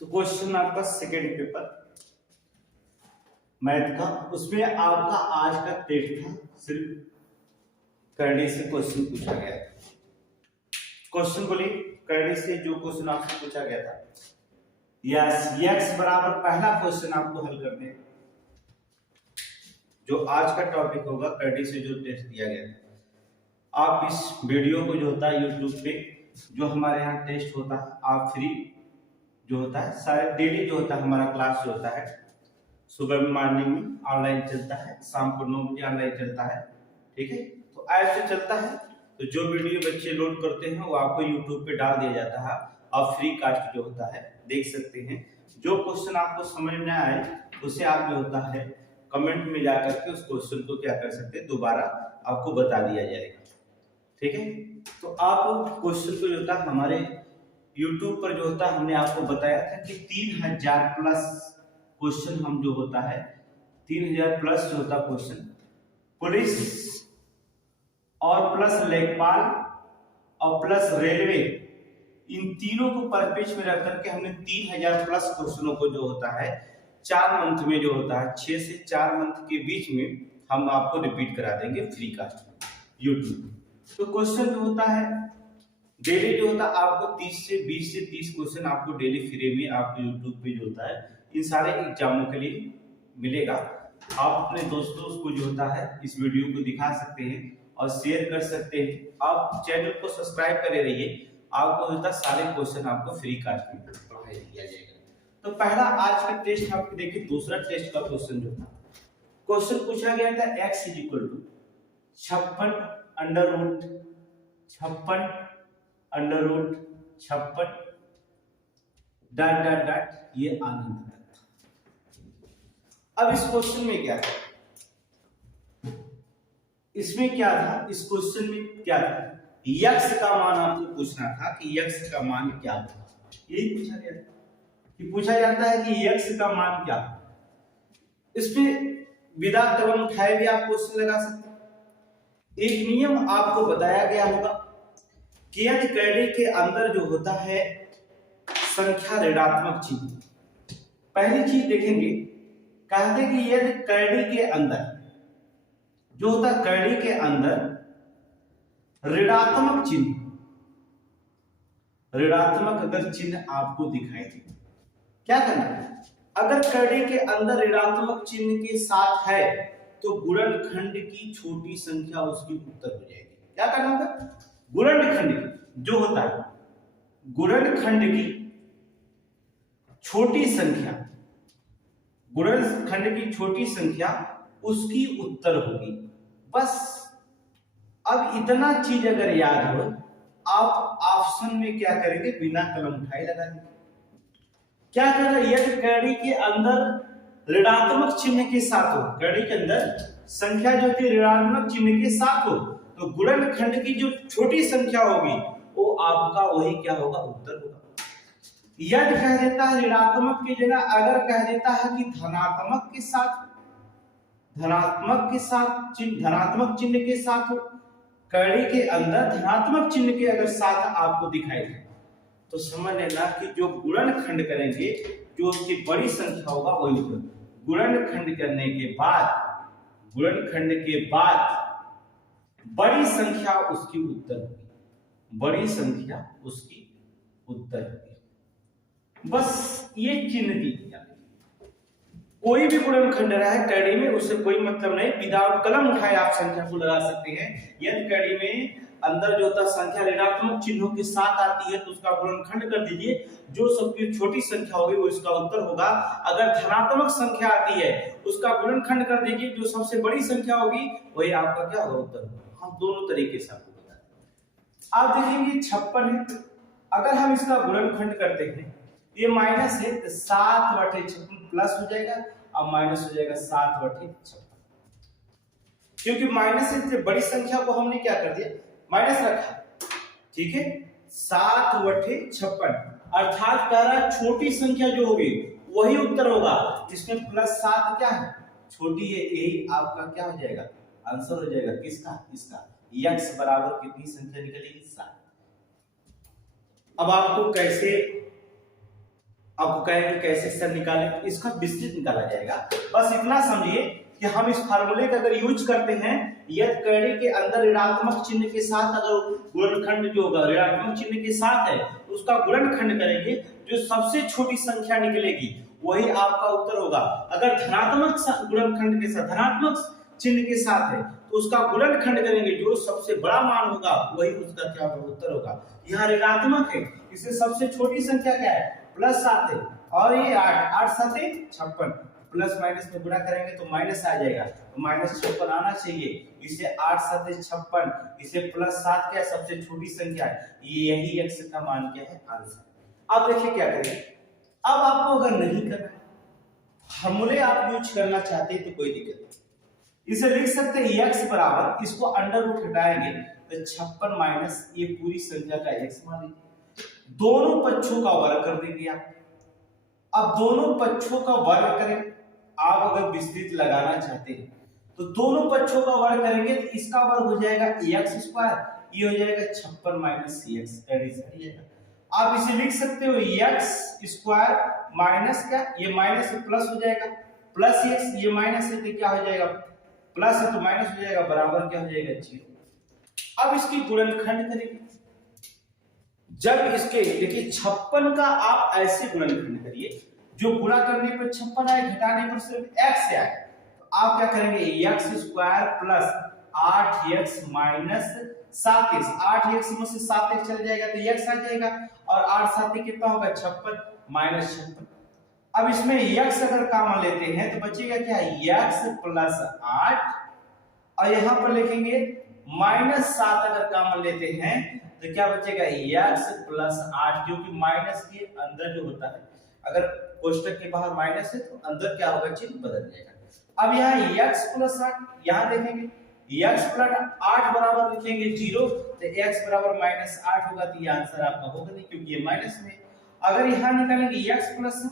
तो क्वेश्चन आपका second paper math का, उसमें आपका आज का टेस्ट था, सिर्फ करने से क्वेश्चन पूछा गया था। क्वेश्चन बोलिए, करने से जो क्वेश्चन आपसे पूछा गया था, यस x बराबर पहला क्वेश्चन आपको हल करने हैं। जो आज का टॉपिक होगा करने से जो टेस्ट दिया गया था, आप इस वीडियो को जो होता है यूट्यूब पे जो हमारे यहाँ टेस्ट होता है, आप फ्री जो होता है सारे डेली जो होता है हमारा क्लास जो होता है, सुबह में मॉर्निंग में ऑनलाइन चलता है, शाम को 9 बजे ऑनलाइन चलता है, ठीक है। तो ऐप से चलता है, तो जो वीडियो बच्चे लोड करते हैं वो आपको यूट्यूब पे डाल दिया जाता है, आप फ्री कास्ट जो होता है देख सकते हैं। जो क्वेश्चन आपको समझ में आए उसे आप जो होता है कमेंट में जाकर के उस क्वेश्चन को क्या कर सकते हैं, दोबारा आपको बता दिया जाएगा, ठीक है। तो आप क्वेश्चन को जो होता है हमारे YouTube पर जो होता है हमने आपको बताया था कि 3000 प्लस क्वेश्चन हम जो होता है 3000 प्लस जो होता क्वेश्चन पुलिस और प्लस लेखपाल और प्लस रेलवे, इन तीनों को परपेच में रख करके हमने 3000 प्लस क्वेश्चनों को जो होता है 4 मंथ में जो होता है 6 से 4 मंथ के बीच में हम आपको रिपीट करा देंगे फ्री कास्ट में यूट्यूब। तो क्वेश्चन जो होता है डेली जो होता है आपको 20 से 30 क्वेश्चन आपको डेली फ्री में आपको यूट्यूब पे जो होता है इन सारे एग्जामों के लिए मिलेगा। आप अपने दोस्तों को जो होता है इस वीडियो को दिखा सकते हैं और शेयर कर सकते हैं। आप चैनल को सब्सक्राइब करे रहिए, आपको होता सारे क्वेश्चन आपको फ्री कास्ट में पढ़ाया दिया जाएगा। तो पहला आज का टेस्ट आपको देखिए, दूसरा टेस्ट का क्वेश्चन जो था, क्वेश्चन पूछा गया था x = 56 under root 56 dot dot dot ये आनंद था। अब इस क्वेश्चन में क्या था, इसमें क्या था, इस क्वेश्चन में क्या था, x का मान आपको पूछना था कि x का मान क्या था, यही पूछा गया था कि पूछा जाता है कि x का मान क्या था। इसमें विदा कलम उठाए भी आप क्वेश्चन लगा सकते हैं। एक नियम आपको बताया गया होगा कि यदि करड़ी के अंदर जो होता है संख्या ऋणात्मक चिन्ह, पहली चीज देखेंगे, कहते कि यदि करड़ी के अंदर जो होता है करड़ी के अंदर ऋणात्मक चिन्ह, ऋणात्मक अगर चिन्ह आपको दिखाई दे, क्या करना है, अगर करड़ी के अंदर ऋणात्मक चिन्ह के साथ है तो गुणनखंड की छोटी संख्या उसकी उत्तर हो जाएगी। क्या करना होगा, गुणनखंड जो होता है गुणनखंड की छोटी संख्या, गुणनखंड की छोटी संख्या उसकी उत्तर होगी। बस अब इतना चीज अगर याद हो, आप ऑप्शन में क्या करेंगे, बिना कलम उठाए लगा देंगे। क्या कर रहे, यदि करड़ी के अंदर ऋणात्मक चिन्ह के साथ हो, करड़ी के अंदर संख्या जो थी ऋणात्मक चिन्ह के साथ हो, तो गुणनखंड की जो छोटी संख्या होगी वो आपका वही क्या होगा, उत्तर होगा। यदि कह देता है ऋणात्मक की जगह अगर कह देता है कि धनात्मक के साथ, धनात्मक के साथ चिन्ह, धनात्मक चिन्ह के साथ हो, करड़ी के अंदर धनात्मक चिन्ह के अगर साथ आपको दिखाई दे, तो समझ लेना कि जो गुणनखंड करेंगे जो उसकी बड़ी संख्या होगा वही उत्तर। गुणनखंड करने के बाद, गुणनखंड के बाद बड़ी संख्या उसकी उत्तर होगी, बड़ी संख्या उसकी उत्तर होगी। बस ये चिन्ह दी गया, कोई भी गुणनखंड रहा है करड़ी में उससे कोई मतलब नहीं, विदाउट कलम उठाए आप संख्या को लगा सकते हैं। यदि करड़ी में अंदर जो होता संख्या ऋणात्मक चिन्हों के साथ आती है तो उसका गुणनखंड कर दीजिए, जो सबसे छोटी संख्या होगी वो इसका उत्तर होगा। अगर धनात्मक संख्या आती है उसका गुणनखंड कर दीजिए, जो सबसे बड़ी संख्या होगी वही आपका क्या होगा, उत्तर होगा। हम दोनों तरीके से आपको बता दें। आप देखेंगे 56 है, अगर हम इसका गुणनखंड करते हैं, ये माइनस है तो 7/56 प्लस हो जाएगा और माइनस हो जाएगा 7/56, क्योंकि माइनस से बड़ी संख्या को हमने क्या कर दिया, माइनस रखा, ठीक है। 7/56 अर्थात कह रहा छोटी संख्या जो होगी वही उत्तर होगा, जिसमें +7 क्या है, छोटी है, यही आपका क्या हो जाएगा, आंसर हो जाएगा। किसका, इसका। x बराबर कितनी संख्या निकलेगी, 7। अब आपको कैसे आपको कहेंगे कैसे सर निकालें, इसका विस्तृत निकाला जाएगा। बस इतना समझिए कि हम इस फार्मूले का अगर यूज करते हैं, यदि कड़ी के अंदर ऋणात्मक चिन्ह के साथ अगर गुणनखंड जो होगा ऋणात्मक चिन्ह के साथ है तो उसका गुणनखंड करेंगे, जो सबसे छोटी संख्या निकलेगी वही आपका उत्तर होगा। अगर धनात्मक गुणनखंड के साथ धनात्मक चिन्ह के साथ है तो उसका गुणनखंड करेंगे, जो सबसे बड़ा मान होगा वही उसका क्या होगा, उत्तर होगा। यहाँ ऋणात्मक है, इससे सबसे छोटी संख्या क्या है, +7 है, और ये 8, 8 7 56, प्लस माइनस में गुणा करेंगे तो माइनस आ जाएगा, तो -56 आना चाहिए। इसे 8 7 56, इसे +7 क्या सबसे छोटी संख्या है, ये यही x का मान क्या है, आंसर। अब देखिए क्या करेंगे, अब आपको अगर नहीं करना है, फार्मूले आप यूज करना चाहते हैं तो कोई दिक्कत नहीं, इसे लिख सकते हैं x बराबर, इसको अंडर रूट हटाएंगे तो 56 माइनस ये पूरी संख्या का x मान लीजिए, दोनों पक्षों का वर्ग कर देंगे आप। अब दोनों पक्षों का वर्ग करें, आप अगर विस्तृत लगाना चाहते हैं तो दोनों पक्षों का वर्ग करेंगे तो इसका वर्ग हो जाएगा x², ये हो जाएगा 56 माइनस cx। आप इसे लिख सकते हो x² माइनस क्या, ये माइनस से प्लस हो जाएगा, प्लस x, ये माइनस है तो क्या हो जाएगा, प्लस है तो माइनस हो जाएगा, बराबर क्या हो जाएगा 0। अब इसकी गुणनखंड करेंगे, जब इसके देखिए 56 का आप ऐसे गुणनखंड करिए जो गुणा करने पर 56 आए, घटाने पर सिर्फ x आए, तो आप क्या करेंगे x² plus 8x minus 7x, 8x में से 7x चल जाएगा तो x आ जाएगा, और 8 7 कितना होगा 56 माइनस 56। अब इसमें x अगर कॉमन लेते हैं तो बचेगा क्या, x प्लस 8, और यहां पर लिखेंगे -7 अगर कॉमन लेते हैं तो क्या बचेगा x प्लस 8, क्योंकि माइनस के अंदर जो होता है, अगर कोष्टक के बाहर माइनस है तो अंदर क्या होगा, चिन्ह बदल जाएगा। अब यहाँ x प्लस 8, यहाँ देखेंगे x प्लस 8 बराबर लिखेंगे 0, तो x बराबर -8 होगा, तो ये आंसर आपका होगा नहीं क्योंकि ये माइनस में। अगर यहाँ निकालेंगे x प्लस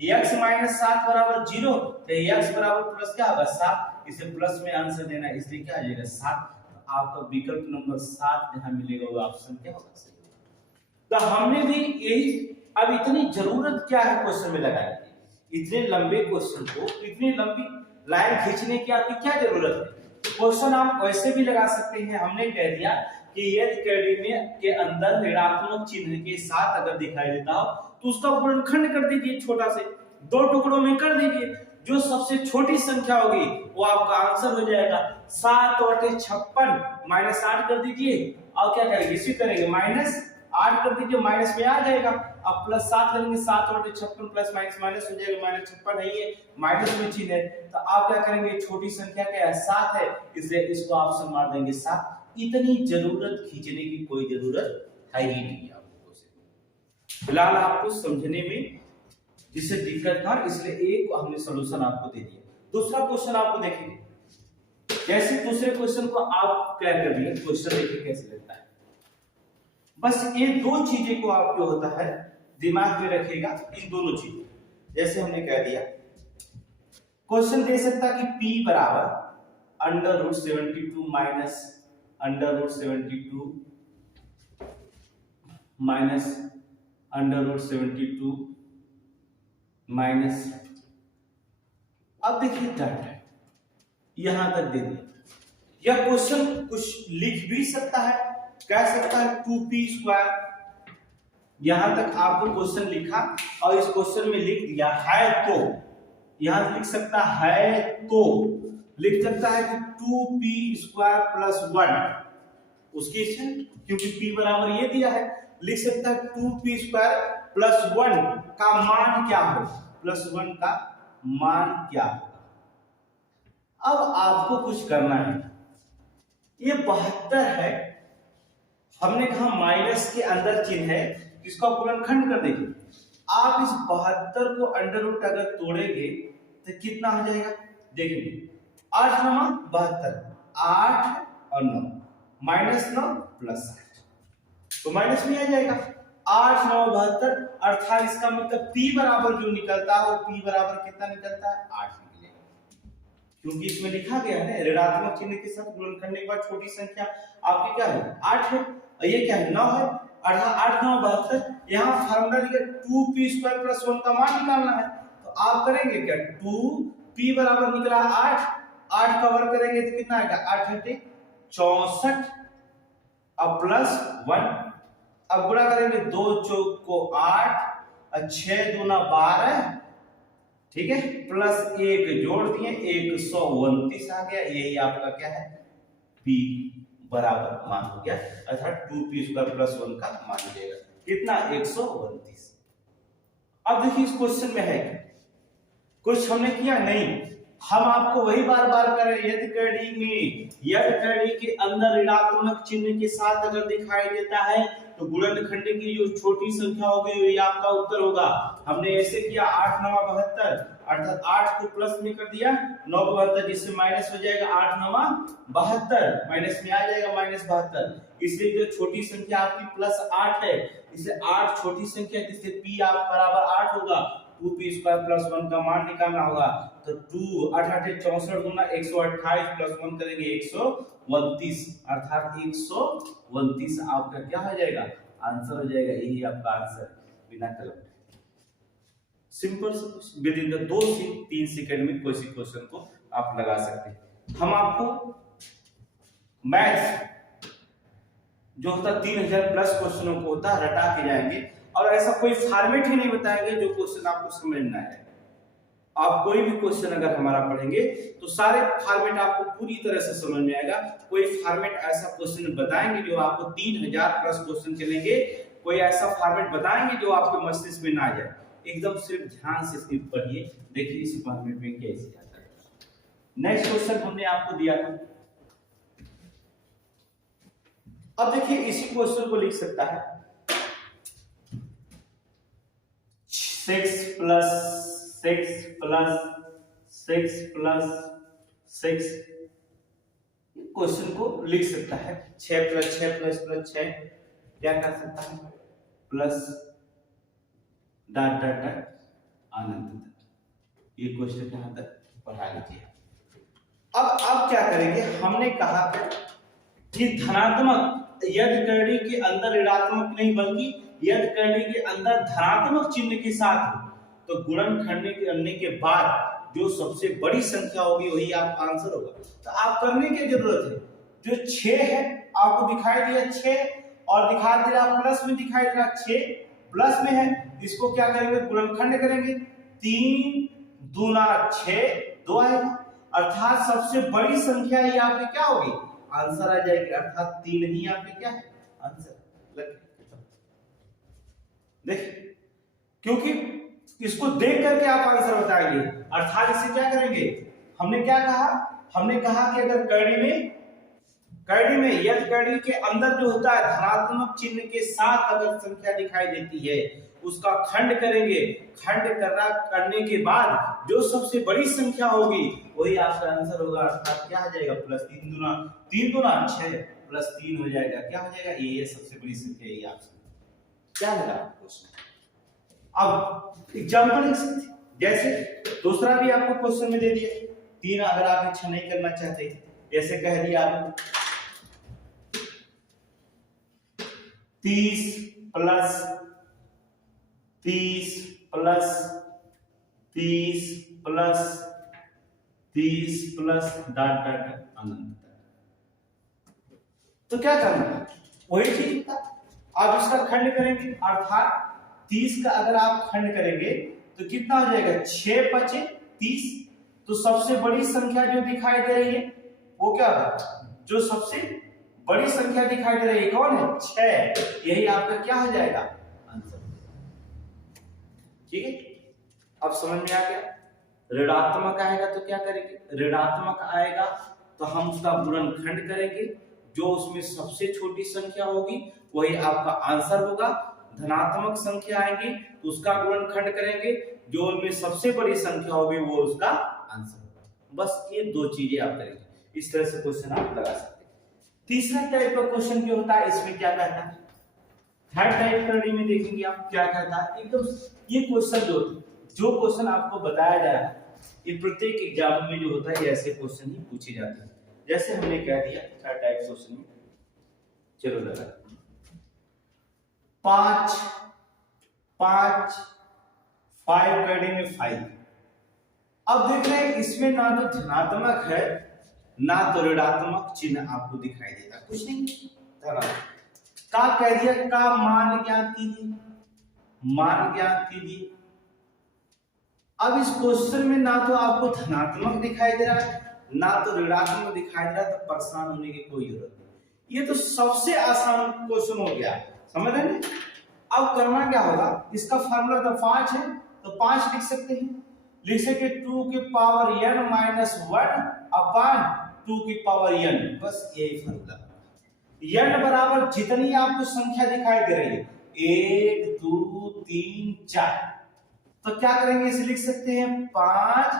x माइनस 7 बराबर 0, तो x बराबर प्लस क्या होगा 7, इसे प्लस में आंसर देना है, इसलिए क्या आ जाएगा 7। आपका विकल्प नंबर 7 जहां मिलेगा वो ऑप्शन क्या होगा, सही। तो हमने भी यही, अब इतनी जरूरत क्या है क्वेश्चन में लगाने की, इतने लंबे क्वेश्चन को इतनी लंबी लाइन खींचने की आपकी क्या जरूरत है। क्वेश्चन आप वैसे भी लगा सकते हैं, हमने कह दिया कि यदि कड़ी में के अंदर ऋणात्मक चिन्ह के साथ अगर दिखाई देता हो तो उसका गुणनखंड कर दीजिए, छोटा से 2 टुकड़ों में कर दीजिए, जो सबसे छोटी संख्या होगी वो आपका आंसर हो जाएगा। 7/56 माइनस 8 कर दीजिए, और क्या करेंगे, इसी करेंगे -8 कर दीजिए, माइनस में आ जाएगा, अब प्लस 7 करेंगे, 7/56 प्लस माइनस माइनस हो जाएगा, -56 है ये माइनस में चिन्ह है, तो आप क्या करेंगे, छोटी संख्या क्या है 7 है, इसलिए इसको ऑप्शन मार देंगे 7। इतनी जरूरत खींचने की कोई जरूरत है ही नहीं आपको, फिलहाल आपको समझने में जिससे दिक्कत था इसलिए एक हमने सॉल्यूशन आपको दे दिया। दूसरा क्वेश्चन आपको देखेंगे, जैसे दूसरे क्वेश्चन को आप क्या कर दिए, क्वेश्चन देखिए कैसे लगता है। बस ये 2 चीजें को आप जो होता है दिमाग में रखिएगा, इन दोनों चीजें, जैसे हमने कह दिया क्वेश्चन दे सकता कि p बराबर √72 माइनस √72 माइनस √72 माइनस, अब देखिए डाटा यहां तक दे दिया। यह क्वेश्चन कुछ लिख भी सकता है, कह सकता है 2p², यहां तक आपको क्वेश्चन लिखा और इस क्वेश्चन में लिख दिया है, तो यहां लिख सकता है, तो लिख सकता है कि 2p² प्लस 1 उसकी इच्छा, क्योंकि p बराबर ये दिया है, लिख सकता है 2p² प्लस 1 का मान क्या हो, प्लस 1 का मान क्या होगा। अब आपको कुछ करना है, ये 72 है, हमने कहा माइनस के अंदर चिन्ह है, इसका गुणनखंड कर देंगे। आप इस 72 को अंडर रूट अगर तोड़ेंगे तो कितना हो जाएगा, देखेंगे 8 9 72, 8 और 9 -9 प्लस 8, तो माइनस में आ जाएगा 8 9 72, अर्थात इसका मतलब p बराबर जो निकलता है वो p बराबर कितना निकलता है, 8 निकलेगा, क्योंकि इसमें लिखा गया है ऋणात्मक चिन्ह के साथ गुणनखंड के बाद छोटी संख्या आपकी क्या है 8 है, और ये क्या है 9 है, अर्थात 8 9 72। यहाँ फार्मूला लिखे 2p² + 1 का मान निकालना है, तो आप करेंगे क्या, 2p बराबर निकला 8, 8 का वर्ग करेंगे तो कितना आएगा, 8 × 64 अब +1, अब गुणा करेंगे 2 चौक को 8 और 6 दूना 12, ठीक है, +1 जोड़ दिए 129 आ गया। यही आपका क्या है, p बराबर मान हो गया, अर्थात 2p² + 1 का मान मिलेगा कितना, 129। अब देखिए इस क्वेश्चन में है कुछ हमने किया नहीं, हम आपको वही बार बार कर रहे हैं, यदि कड़ी के अंदर ऋणात्मक चिन्ह के साथ अगर दिखाई देता है तो गुणनखंड की जो छोटी संख्या होगी वही आपका उत्तर होगा। हमने ऐसे किया 8 9 72, अर्थात 8 को प्लस में कर दिया 9 72, जिससे माइनस हो जाएगा 8 9 72, माइनस में आ जाएगा -72, इसलिए जो छोटी संख्या आपकी +8 है, इसलिए 8 छोटी संख्या, जिससे p आप बराबर 8 होगा, 2p² + 1 का मान निकालना होगा, तो 2 8 8 64 गुना 128 + 1 करेंगे 129, अर्थात 129 आपका क्या हो जाएगा, आंसर हो जाएगा। यही आपका आंसर बिना कलम, सिंपल सा, विद इन द 2 से 3 सेकंड में कोई सी क्वेश्चन को आप लगा सकते हैं। हम आपको मैथ्स जो होता 3000 प्लस क्वेश्चनों को होता है रटा के जाएंगे, और ऐसा कोई फॉर्मेट ही नहीं बताएंगे जो क्वेश्चन आपको समझ ना आए। आप कोई भी क्वेश्चन अगर हमारा पढ़ेंगे तो सारे फॉर्मेट आपको पूरी तरह से समझ में आएगा। कोई फॉर्मेट ऐसा क्वेश्चन बताएंगे जो आपको 3000 प्लस क्वेश्चन चलेंगे, कोई ऐसा फॉर्मेट बताएंगे जो आपके मस्तिष्क में ना आ जाए, एकदम सिर्फ ध्यान से सिर्फ पढ़िए, देखिए इस फॉर्मेट में कैसे आता है। नेक्स्ट क्वेश्चन हमने आपको दिया था, अब देखिए इसी क्वेश्चन को लिख सकता है 6 + 6 + 6 + 6, क्वेश्चन को लिख सकता है 6 + 6 + 6 क्या कर सकता है, प्लस डॉट डॉट डॉट अनंत तक। ये क्वेश्चन यहां तक पढ़ा लीजिए। अब क्या करेंगे, हमने कहा कि धनात्मक यदि कड़ी के अंदर ऋणात्मक नहीं बल्कि यदि कड़ी के अंदर धनात्मक चिन्ह के साथ हो तो गुणनखंड करने के बाद जो सबसे बड़ी संख्या होगी वही आपका आंसर होगा। तो आप करने की जरूरत है, जो 6 है आपको दिखाई दिया 6 और दिखा दिया प्लस में दिखाई दिया 6 प्लस में है, इसको क्या करेंगे, गुणनखंड करेंगे, 3 दूना 6 2 आएगा, अर्थात सबसे बड़ी संख्या ही आपकी क्या होगी, आंसर आ जाएगी, अर्थात 3 ही आपके क्या है आंसर। देखिए क्योंकि इसको देख करके आप आंसर बताएंगे, अर्थात इसे क्या करेंगे, हमने क्या कहा, हमने कहा कि अगर कड़ी में यदि कड़ी के अंदर जो होता है धनात्मक चिन्ह के साथ अगर संख्या दिखाई देती है उसका खंड करेंगे, खंड करने के बाद जो सबसे बड़ी संख्या होगी वही आपका आंसर होगा, अर्थात क्या हो जाएगा, +3 दूना 6 +3 हो जाएगा, क्या हो जाएगा, ये सबसे बड़ी संख्या ये आपसे क्या लगा क्वेश्चन। अब एग्जांपल लिख सकते, जैसे दूसरा भी आपको क्वेश्चन में दे दिया 3, अगर आप इच्छा नहीं करना चाहते जैसे कह दिया आपको 30 + 30 + 30 + 30 + डॉट डॉट अनंत, तो क्या करना है, वही चीज था, आप इसका खंड करेंगे, अर्थात 30 का अगर आप खंड करेंगे तो कितना हो जाएगा, 6 × 5 = 30, तो सबसे बड़ी संख्या जो दिखाई दे रही है वो क्या है, जो सबसे बड़ी संख्या दिखाई दे रही है कौन है, 6, यही आपका क्या हो जाएगा आंसर। ठीक है, अब समझ में आ गया। ऋणात्मक आएगा तो क्या करेंगे, ऋणात्मक आएगा तो हम उसका गुणनखंड करेंगे, जो उसमें सबसे छोटी संख्या होगी वही आपका आंसर होगा। धनात्मक संख्या आएगी तो उसका गुणनखंड करेंगे, जो उनमें सबसे बड़ी संख्या होगी वो उसका आंसर होगा। बस ये 2 चीजें आप करेंगे, इस तरह से क्वेश्चन आप लगा सकते हैं। तीसरा टाइप का क्वेश्चन भी होता है, इसमें क्या कहता है, थर्ड टाइप करने में देखेंगे आप क्या कहता है, एकदम ये क्वेश्चन जो क्वेश्चन आपको बताया जा रहा है ये प्रत्येक एग्जाम में जो होता है ऐसे क्वेश्चन ही पूछे जाते हैं। जैसे हमने कह दिया थर्ड टाइप क्वेश्चन में, चलो लगा 5 5 5 कैडी में 5। अब देख रहे हैं इसमें ना तो धनात्मक है ना तो ऋणात्मक चिन्ह आपको दिखाई देता, कुछ नहीं। का कह दिया, का मान ज्ञात कीजिए, मान ज्ञात कीजिए। अब इस क्वेश्चन में ना तो आपको धनात्मक दिखाई दे रहा है ना तो ऋणात्मक दिखाई दे रहा है, तो परेशान होने की कोई जरूरत नहीं। ये तो सबसे आसान क्वेश्चन हो गया, समझ रहे हैं। अब करना क्या होगा, इसका फार्मूला तो 5 है तो 5 लिख सकते हैं, लिख सकते 2 की पावर n माइनस 1 अपॉन 2 की पावर n, बस यही फार्मूला। n बराबर जितनी आपको संख्या दिखाई दे रही है 1 2 3 4, तो क्या करेंगे, इसे लिख सकते हैं 5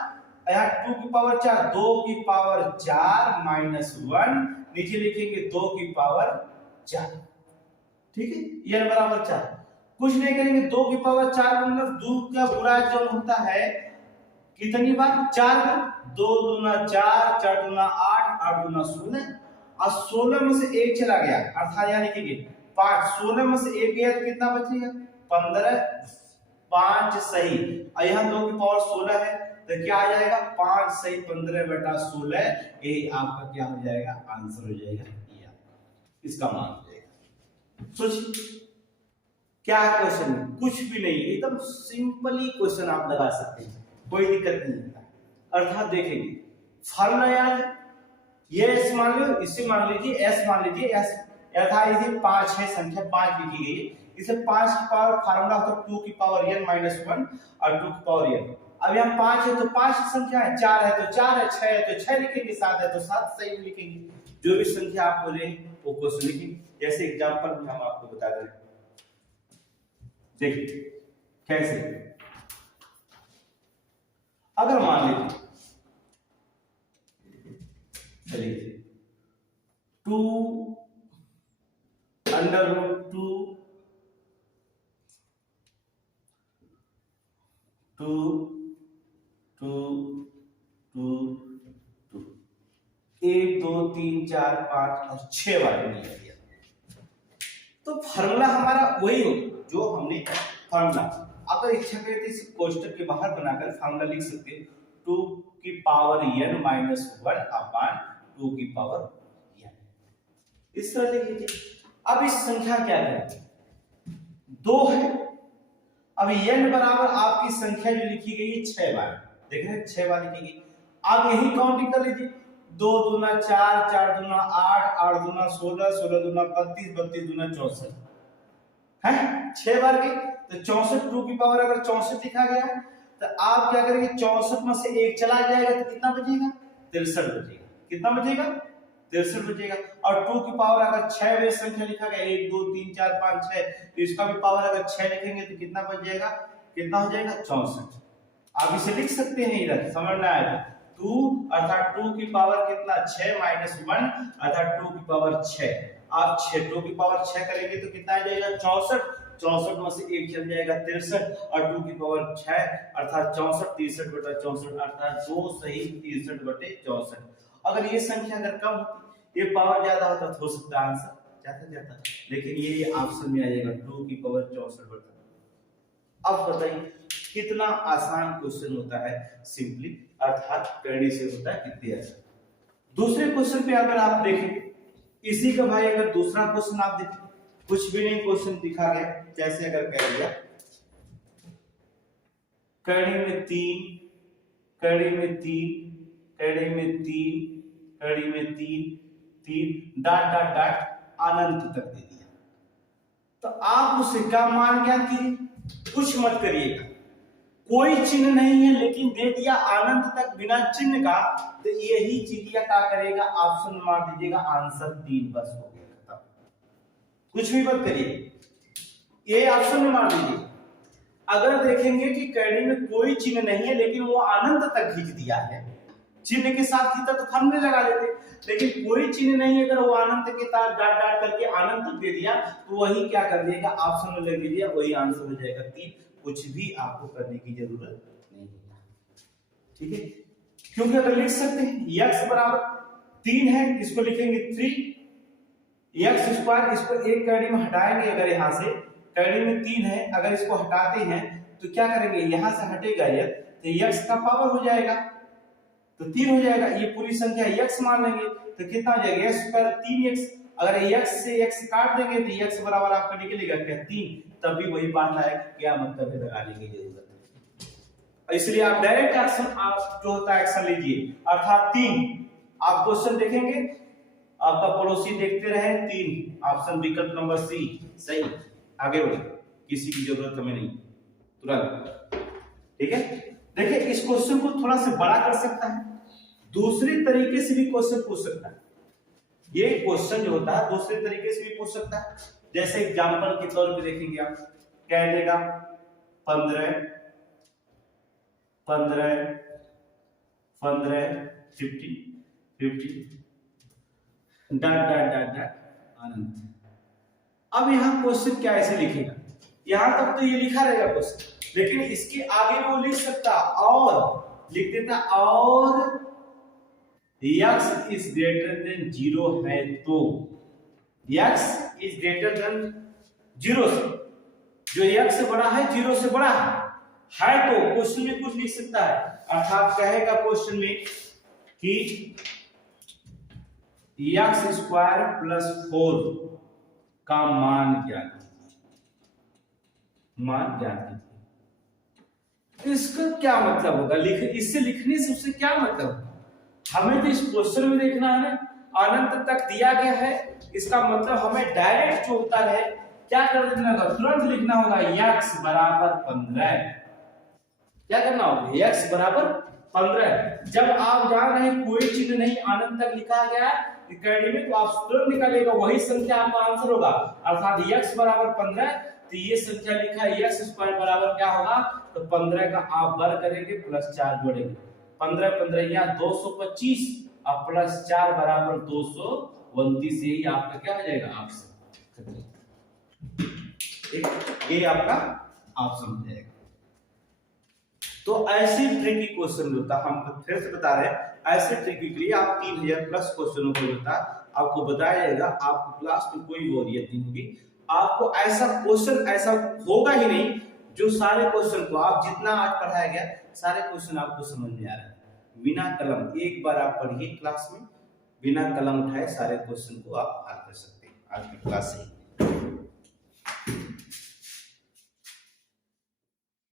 यहाँ 2 की पावर 4, 2 की पावर 4 माइनस 1, नीचे लिखेंगे 2 की पावर 4, ठीक है, n बराबर 4। कुछ नहीं करेंगे, 2 की पावर 4 मतलब 2 का गुणा जो होता है कितनी बार, 4 बार, 2 दूना 4, 4 दूना 8, 8 दूना 16, और 16 में से 1 चला गया, अर्थात यहाँ लिखेंगे 5, 16 में से 1 गया तो कितना बचेगा 15, 5 सही, और यहाँ 2 की पावर 16 है तो क्या आ जाएगा 5 सही 15 बटा 16, ये आपका क्या हो जाएगा, आंसर हो जाएगा, ये इसका मान हो जाएगा। सोचिए क्या क्वेश्चन, कुछ भी नहीं, एकदम सिंपली क्वेश्चन आप लगा सकते हैं, कोई दिक्कत नहीं होता। अर्थात देखेंगे फार्मूला याद है, ये s मान लो, इसे मान लीजिए s मान लीजिए, s अर्थात इसे 5 है, संख्या 5 लिखी गई है, इसे 5 की पावर फार्मूला होता है 2 की पावर n माइनस 1 और 2 की पावर n। अब यहाँ 5 है तो 5 की संख्या है, 4 है तो 4 है, 6 है तो 6 लिखेंगे, 7 है तो 7 सही लिखेंगे, जो भी संख्या आप बोले वो क्वेश्चन लिखेंगे। जैसे एग्जांपल में हम आपको बता दें, देखिए कैसे, अगर मान लीजिए चलिए 2 अंडर रूट 2 2 2 2 2 1 2 3 4 5 और 6 वाले में दिया, तो फार्मूला हमारा वही हो जो हमने फार्मूला, अगर इच्छा करें तो इस कोष्टक के बाहर बनाकर फार्मूला लिख सकते हैं 2 की पावर n माइनस 1 अपॉन 2 की पावर n, इस तरह लिख लीजिए। अब इस संख्या क्या है, 2 है, अब n बराबर आपकी संख्या जो लिखी गई है 6 बार, देख रहे हैं 6 बार लिखी गई, आप यही काउंटिंग कर लीजिए, 2 दूना 4, 4 दूना 8, 8 दूना 16, 16 दूना 32, 32 दूना 64 है, 6 बार की, तो 64 2 की पावर अगर 64 लिखा गया तो आप क्या करेंगे, 64 में से 1 चला जाएगा तो कितना बचेगा, 63 बचेगा, कितना बचेगा 63 बचेगा, और 2 की पावर अगर 6 वे संख्या लिखा गया 1 2 3 4 5 6, तो इसका भी पावर अगर 6 लिखेंगे तो कितना बच जाएगा, कितना हो जाएगा 64। आप इसे लिख सकते हैं, इधर समझना है 2 अर्थात 2 की पावर कितना 6 माइनस 1 अर्थात 2 की पावर 6, आप 6 2 की पावर 6 करेंगे तो कितना आ जाएगा 64, 64 में से 1 चल जाएगा 63, और 2 की पावर 6 अर्थात 64, 63 बटा 64 अर्थात 2 सही 63 बटे 64। अगर ये संख्या अगर कम होती, ये पावर ज्यादा होता तो हो सकता है आंसर जाता जाता, लेकिन ये ऑप्शन में आ जाएगा 2 की पावर 64 बटा। अब बताइए कितना आसान क्वेश्चन होता है, सिंपली अर्थात करने से होता है कितनी आसान। दूसरे क्वेश्चन पे अगर आप देखें, इसी का भाई अगर दूसरा क्वेश्चन आप देखें, कुछ भी नहीं क्वेश्चन दिखा गया, जैसे अगर कह दिया कड़ी में 3, कड़ी में 3, कड़ी में 3, कड़ी में 3, 3 डाट डाट डाट अनंत तक दे दिया, तो आप उसे क्या मान ज्ञात कीजिए, कुछ मत करिएगा, कोई चिन्ह नहीं है लेकिन दे दिया अनंत तक बिना चिन्ह का, तो यही चीज क्या करेगा, ऑप्शन मार दीजिएगा, आंसर 3 बस हो गया, खत्म, कुछ भी मत करिए, ये ऑप्शन में मार दीजिए। अगर देखेंगे कि कैडी में कोई चिन्ह नहीं है लेकिन वो अनंत तक खींच दिया है, चिन्ह के साथ खींचा तो थंबनेल लगा लेते, लेकिन कोई चिन्ह नहीं, अगर वो अनंत के साथ डाट डाट करके अनंत तक दे दिया तो वही क्या कर देगा, ऑप्शन में लग दीजिए, वही आंसर हो जाएगा 3, कुछ भी आपको करने की जरूरत नहीं होता, ठीक है, क्योंकि अगर लिख सकते हैं x बराबर 3 है, इसको लिखेंगे 3 x स्क्वायर, इसको एक कैडी में हटाएंगे, अगर यहां से कैडी में 3 है, अगर इसको हटाते हैं तो क्या करेंगे, यहां से हटेगा ये तो x का पावर हो जाएगा, तो 3 हो जाएगा। ये पूरी संख्या x मान लेंगे तो कितना हो जाएगा, x पर 3x, अगर x से x काट देंगे तो x बराबर आपका निकलेगा क्या, 3। तब भी वही बात आएगा, क्या मतलब है लगाने की जरूरत है। इसलिए आप डायरेक्ट एक्शन, आप जो होता है एक्शन लीजिए, अर्थात 3। आप क्वेश्चन देखेंगे, आपका पड़ोसी देखते रहे 3, ऑप्शन विकल्प नंबर सी सही। आगे बढ़े, किसी की जरूरत हमें नहीं, तुरंत। ठीक है, देखिए इस क्वेश्चन को थोड़ा सा बड़ा कर सकता है, दूसरी तरीके से भी क्वेश्चन पूछ सकता है। ये क्वेश्चन जो होता है दूसरे तरीके से भी पूछ सकता है। जैसे एग्जांपल के तौर पे देखेंगे, आप क्या देगा, 15 15 15 50 50 डॉट डॉट डॉट डॉट अनंत। अब यहां क्वेश्चन क्या ऐसे लिखेगा, यहां तक तो ये लिखा रहेगा क्वेश्चन, लेकिन इसके आगे वो लिख सकता और लिख देता, और x इज ग्रेटर देन 0 है तो, x इज ग्रेटर देन 0 से, जो x से बड़ा है 0 से बड़ा है तो क्वेश्चन में कुछ लिख सकता है, अर्थात कहेगा क्वेश्चन में कि x स्क्वायर प्लस 4 का मान ज्ञात कीजिए। इसका क्या मतलब होगा, इससे लिखने से उससे क्या मतलब, हमें तो इस क्वेश्चन में देखना है ना, अनंत तक दिया गया है, इसका मतलब हमें डायरेक्ट जो उत्तर है क्या कर देना होगा, तुरंत लिखना होगा x बराबर 15। क्या करना होगा, x बराबर 15। जब आप जान रहे हैं कोई चिन्ह नहीं, अनंत तक लिखा गया है कैडी में, तो आप तुरंत निकालेगा वही संख्या आपका आंसर होगा, अर्थात x बराबर 15। तो ये संख्या लिखा है x स्क्वायर बराबर क्या होगा, तो 15 का आप वर्ग करेंगे प्लस 4 जोड़ेंगे, 15 15 या 225 और प्लस 4 बराबर 229, यही आपका क्या हो जाएगा ऑप्शन। ये आपका ऑप्शन हो जाएगा। तो ऐसे ट्रिकी क्वेश्चन होता है, हम फिर से बता रहे हैं, ऐसे ट्रिकी के लिए आप 3000 प्लस क्वेश्चनों को होता आपको बताया जाएगा, आपको क्लास में कोई बोरियत नहीं होगी, आपको ऐसा क्वेश्चन ऐसा होगा ही नहीं जो सारे क्वेश्चन को आप जितना आज पढ़ाया गया सारे क्वेश्चन आपको समझ में आ रहा है बिना कलम। एक बार आप पढ़िए क्लास में, बिना कलम उठाए सारे क्वेश्चन को आप हल कर सकते हैं आज की क्लास से।